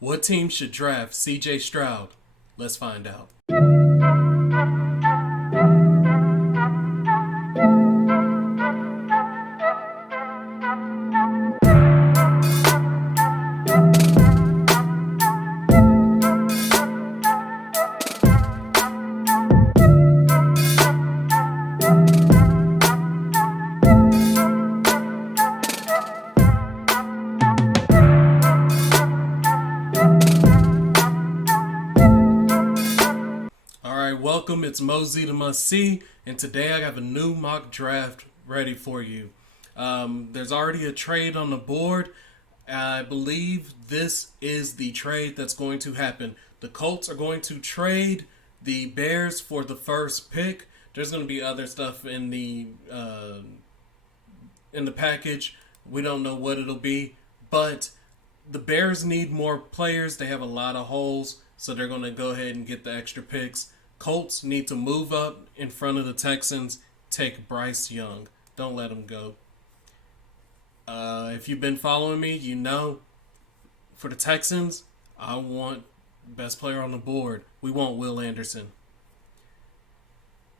What team should draft CJ Stroud? Let's find out. Alright, welcome. It's Mosey the Must See, and today I have a new mock draft ready for you. There's already a trade on the board. I believe this is the trade that's going to happen. The Colts are going to trade the Bears for the first pick. There's going to be other stuff in the package. We don't know what it'll be, but the Bears need more players. They have a lot of holes, so they're going to go ahead and get the extra picks. Colts need to move up in front of the Texans. Take Bryce Young. Don't let him go. If you've been following me, you know for the Texans, I want best player on the board. We want Will Anderson.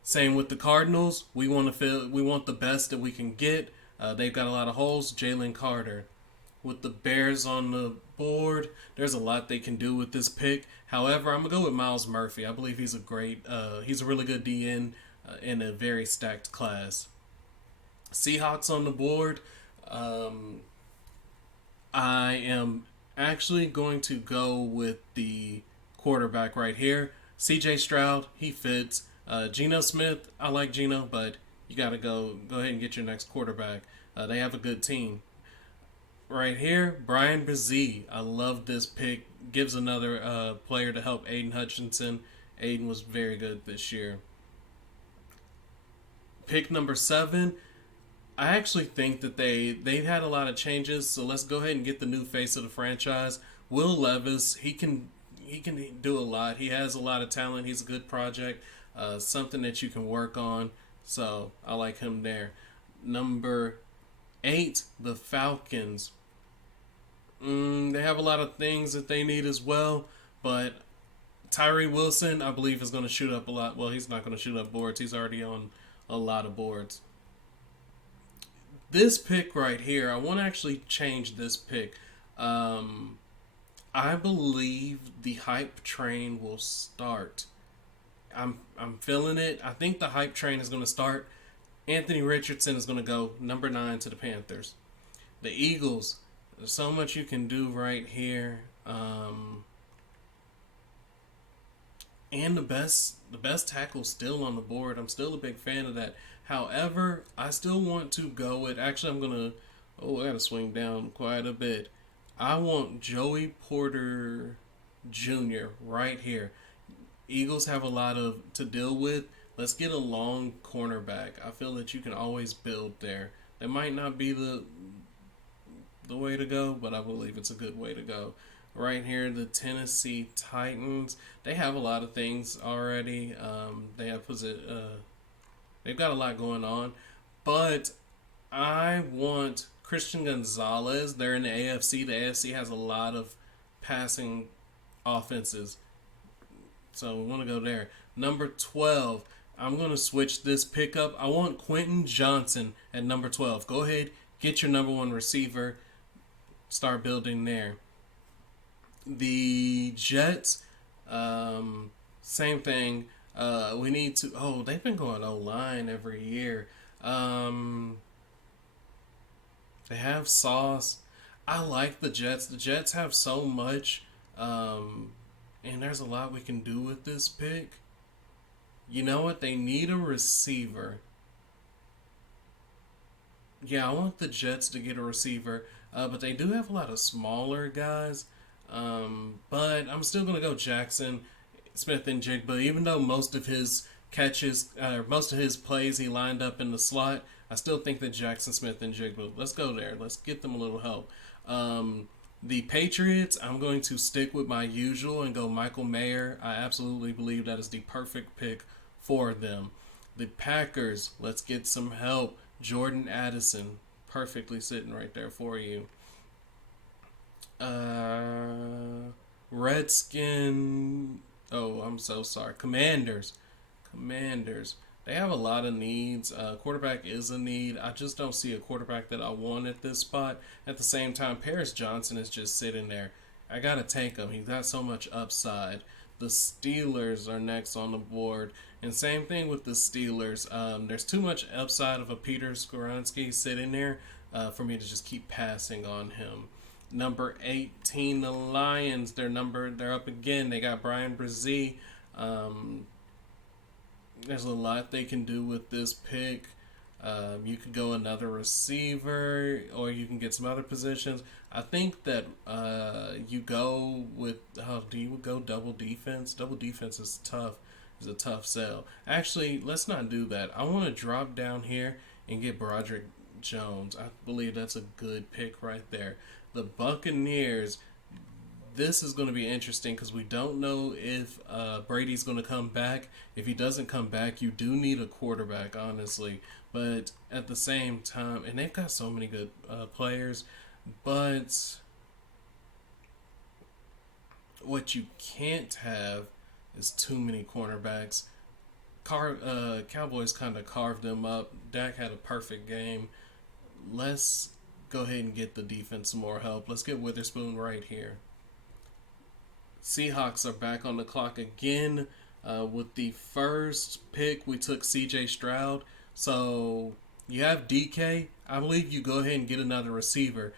Same with the Cardinals. We want the best that we can get. They've got a lot of holes. Jalen Carter. With the Bears on the board, there's a lot they can do with this pick. However, I'm gonna go with Miles Murphy. I believe he's he's a really good DN in a very stacked class. Seahawks on the board. I am actually going to go with the quarterback right here. CJ Stroud, he fits. Geno Smith, I like Geno, but you got to go ahead and get your next quarterback. They have a good team. Right here, Brian Brzee. I love this pick. Gives another player to help Aiden Hutchinson. Aiden was very good this year. Pick number 7. I actually think that they've had a lot of changes, so let's go ahead and get the new face of the franchise. Will Levis, he can do a lot. He has a lot of talent. He's a good project, something that you can work on. So I like him there. Number 8, the Falcons. They have a lot of things that they need as well, but Tyree Wilson, I believe, is going to shoot up a lot. Well, he's not going to shoot up boards. He's already on a lot of boards. This pick right here, I want to actually change this pick. I believe the hype train will start. I'm feeling it. I think the hype train is going to start. Anthony Richardson is going to go number 9 to the Panthers. The Eagles, there's so much you can do right here. And the best tackle still on the board. I'm still a big fan of that. However, I still want to go with. Actually, I gotta swing down quite a bit. I want Joey Porter Jr. right here. Eagles have a lot of to deal with. Let's get a long cornerback. I feel that you can always build there. That might not be the way to go, but I believe it's a good way to go. Right here, the Tennessee Titans. They have a lot of things already. They've got a lot going on, but I want Christian Gonzalez. They're in the AFC. The AFC has a lot of passing offenses, so we want to go there. Number 12. I'm going to switch this pickup. I want Quentin Johnson at number 12. Go ahead, get your number 1 receiver. Start building there. The Jets, same thing. We need to. Oh, they've been going O-line every year. They have Sauce. I like the Jets. The Jets have so much, and there's a lot we can do with this pick. You know what? They need a receiver. Yeah, I want the Jets to get a receiver, but they do have a lot of smaller guys. But I'm still gonna go Jackson Smith and Jigba, even though most of his most of his plays he lined up in the slot. I still think that Jackson Smith and Jigba. Let's go there. Let's get them a little help. The Patriots, I'm going to stick with my usual and go Michael Mayer. I absolutely believe that is the perfect pick for them. The Packers, let's get some help. Jordan Addison, perfectly sitting right there for you. Redskin. Oh, I'm so sorry. Commanders. Commanders. They have a lot of needs. Quarterback is a need. I just don't see a quarterback that I want at this spot. At the same time, Paris Johnson is just sitting there. I gotta take him. He's got so much upside. The Steelers are next on the board, and same thing with the Steelers. There's too much upside of a Peter Skoronski sitting there for me to just keep passing on him. Number 18, the Lions. They're up again. They got Brian Brzee. Um, there's a lot they can do with this pick. You could go another receiver, or you can get some other positions. I think that you go with. Do you go double defense? Double defense is tough. Is a tough sell. Actually, let's not do that. I want to drop down here and get Broderick Jones. I believe that's a good pick right there. The Buccaneers. This is going to be interesting because we don't know if Brady's going to come back. If he doesn't come back, you do need a quarterback, honestly. But at the same time, and they've got so many good players, but what you can't have is too many cornerbacks. Cowboys kind of carved them up. Dak had a perfect game. Let's go ahead and get the defense some more help. Let's get Witherspoon right here. Seahawks are back on the clock again. With the first pick, we took C.J. Stroud. So you have DK. I believe you go ahead and get another receiver.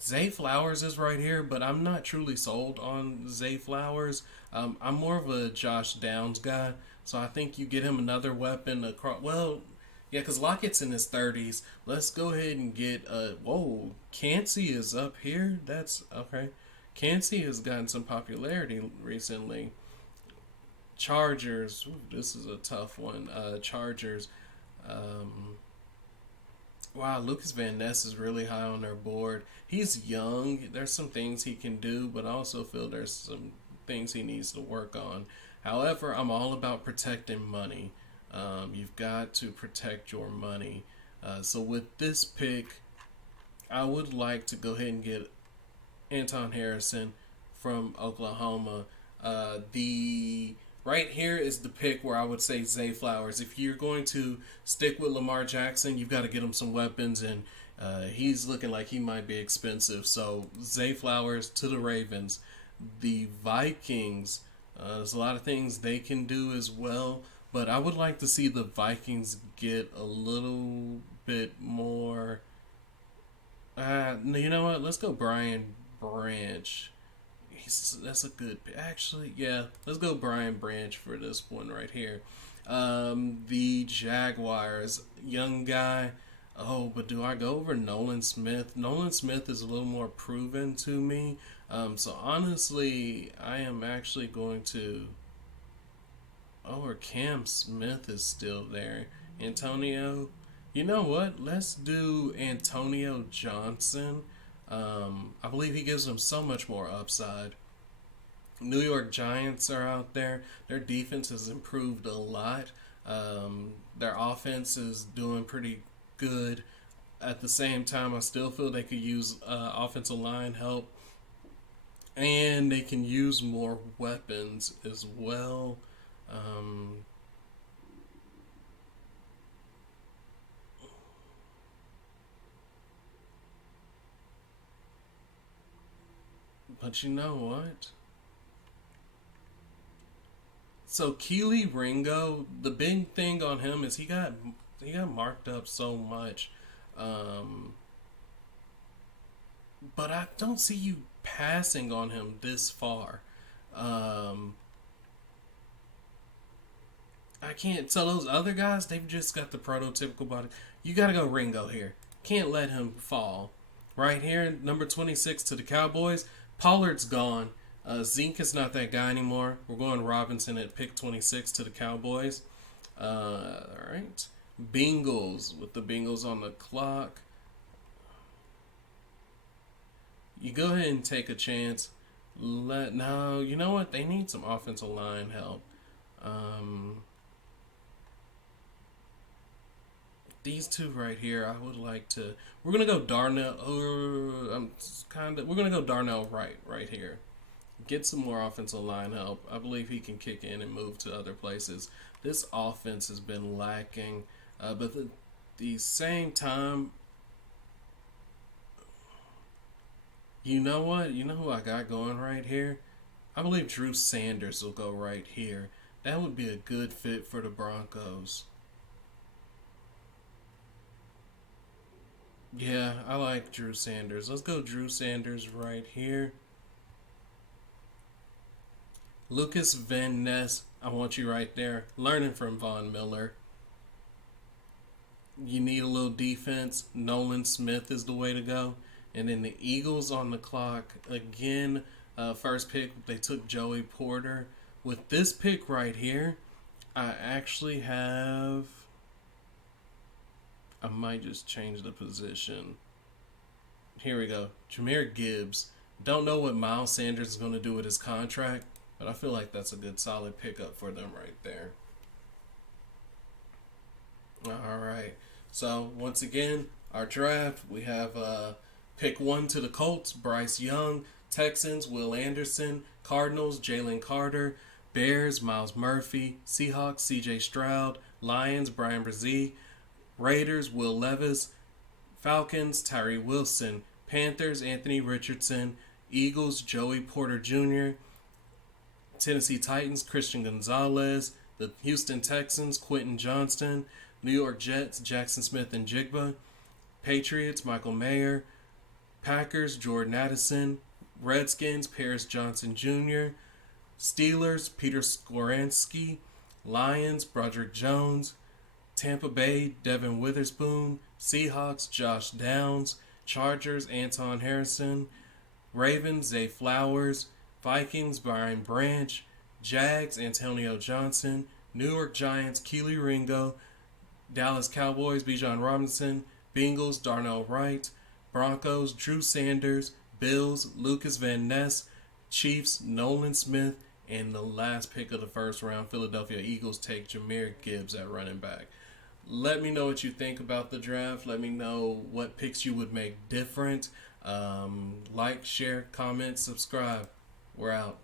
Zay Flowers is right here, but I'm not truly sold on Zay Flowers. I'm more of a Josh Downs guy, so I think you get him another weapon. Yeah, because Lockett's in his 30s. Let's go ahead and get. Whoa, Cansey is up here. That's okay. Cansey has gotten some popularity recently. Chargers. Ooh, this is a tough one. Chargers. Wow, Lucas Van Ness is really high on their board. He's young. There's some things he can do, but I also feel there's some things he needs to work on. However, I'm all about protecting money. You've got to protect your money. So with this pick, I would like to go ahead and get Anton Harrison from Oklahoma. The right here is the pick where I would say Zay Flowers. If you're going to stick with Lamar Jackson, you've got to get him some weapons, and he's looking like he might be expensive. So Zay Flowers to the Ravens. The Vikings, there's a lot of things they can do as well, but I would like to see the Vikings get a little bit more. You know what? Let's go Brian Branch. That's a good. Actually, yeah. Let's go Brian Branch for this one right here. The Jaguars, young guy. Oh, but do I go over Nolan Smith? Nolan Smith is a little more proven to me. So honestly, I am actually going to. Oh, or Cam Smith is still there. Antonio. You know what? Let's do Antonio Johnson. I believe he gives them so much more upside. New York Giants are out there. Their defense has improved a lot. Their offense is doing pretty good. At the same time, I still feel they could use offensive line help. And they can use more weapons as well. But you know what? So Keely Ringo, the big thing on him is he got marked up so much, um, but I don't see you passing on him this far. Um, I can't. So those other guys, they've just got the prototypical body. You got to go Ringo here. Can't let him fall. Right here, number 26 to the Cowboys. Pollard's gone. Zeke is not that guy anymore. We're going Robinson at pick 26 to the Cowboys. All right. Bengals, with the Bengals on the clock. You go ahead and take a chance. No, you know what? They need some offensive line help. These two right here, I would like to. We're gonna go Darnell. We're gonna go Darnell right here. Get some more offensive line help. I believe he can kick in and move to other places. This offense has been lacking, but at the same time, you know what? You know who I got going right here? I believe Drew Sanders will go right here. That would be a good fit for the Broncos. Yeah, I like Drew Sanders. Let's go Drew Sanders right here. Lucas Van Ness, I want you right there. Learning from Von Miller. You need a little defense. Nolan Smith is the way to go. And then the Eagles on the clock. Again, first pick, they took Joey Porter. With this pick right here, I actually have. I might just change the position. Here we go. Jahmyr Gibbs. Don't know what Miles Sanders is going to do with his contract, but I feel like that's a good solid pickup for them right there. All right. So once again, our draft, we have pick 1 to the Colts, Bryce Young. Texans, Will Anderson. Cardinals, Jalen Carter. Bears, Miles Murphy. Seahawks, C.J. Stroud. Lions, Brian Brzee. Raiders, Will Levis. Falcons, Tyree Wilson. Panthers, Anthony Richardson. Eagles, Joey Porter Jr. Tennessee Titans, Christian Gonzalez. The Houston Texans, Quentin Johnston. New York Jets, Jackson Smith and Jigba. Patriots, Michael Mayer. Packers, Jordan Addison. Redskins, Paris Johnson Jr. Steelers, Peter Skoransky. Lions, Broderick Jones. Tampa Bay, Devin Witherspoon. Seahawks, Josh Downs. Chargers, Anton Harrison. Ravens, Zay Flowers. Vikings, Brian Branch. Jags, Antonio Johnson. New York Giants, Keely Ringo. Dallas Cowboys, Bijan Robinson. Bengals, Darnell Wright. Broncos, Drew Sanders. Bills, Lucas Van Ness. Chiefs, Nolan Smith. And the last pick of the first round, Philadelphia Eagles take Jahmyr Gibbs at running back. Let me know what you think about the draft. Let me know what picks you would make different. Like, share, comment, subscribe. We're out.